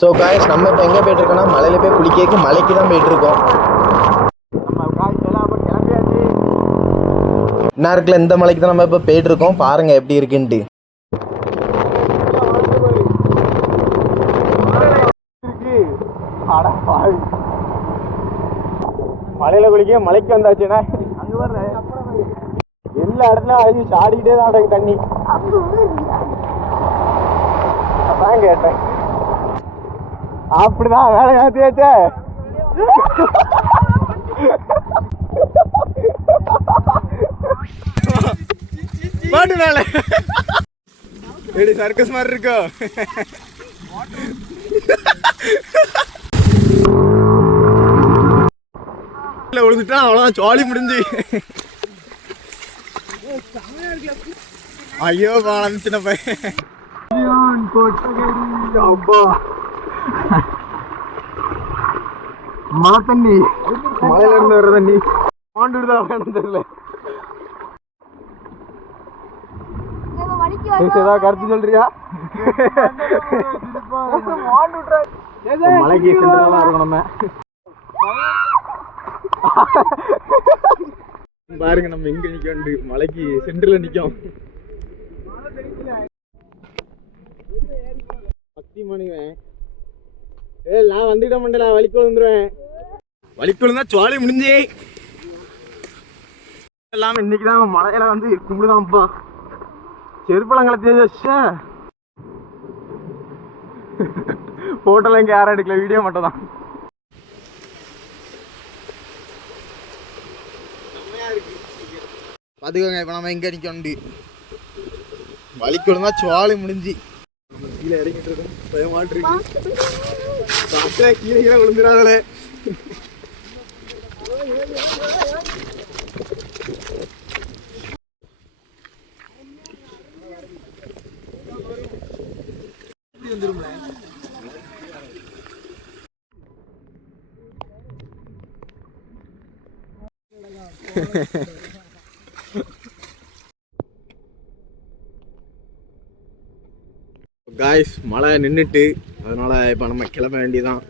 So guys நம்ம இப்போ எங்கே போயிட்டு இருக்கோம்னா மலையில போய் குளிக்க மலைக்கு தான் போயிட்டு இருக்கோம் நேரத்தில் இந்த மலைக்கு தான் நம்ம இப்போ போயிட்டு இருக்கோம் பாருங்க எப்படி இருக்குன்ட்டு. மலையில குளிக்க மலைக்கு வந்தாச்சுன்னா. எல்லா இடத்துல அழிஞ்சு சாடிக்கிட்டே தான் தண்ணி. அதான் கேட்டேன் அப்படிதான் வேலை ஏத்தியாச்சே பாட்டு வேலை. எப்படி சர்க்கஸ் மாதிரி இருக்கோ? இல்ல விழுந்துட்டா அவ்வளோதான் ஜாலி முடிஞ்சு. ஐயோ பாலம் சின்ன பையன். அப்பா மழை தண்ணி மலையில இருந்து வர்ற தண்ணி பாண்டுடுதா வேணும் தெரியல ஏதாவது கருத்து சொல்றியா மலைக்கு சென்றாதான் இருக்கும் நம்ம பாருங்க நம்ம எங்க நிக்கோண்டு மலைக்கு சென்டர்ல நிக்கோம் பத்தி மணிவன் ஏ நான் வந்துட மாட்டேன் வலிக்கு விழுந்துருவேன். வலிக்கு விழுந்தா சுவாலி முடிஞ்சே. எல்லாம் இன்னைக்கு தான் மலையில வந்து கும்பிடுதான்ப்பா செருப்பழங்களை தேஜா போட்டோலாம் இங்கே யாரும் எடுக்கல வீடியோ மட்டும் தான் பார்த்துக்கோங்க இப்போ நம்ம எங்கே நிற்கொண்டு வலிக்கொழுந்தா சுவாலி முடிஞ்சு. கீழே இறங்கிட்டு இருக்கும் பயமாட்டு இருக்கு. பார்த்தா கீழே கீழே விழுந்துடாங்களே காய்ஸ் மழை நின்றுட்டு அதனால் இப்போ நம்ம கிளம்ப வேண்டியதான்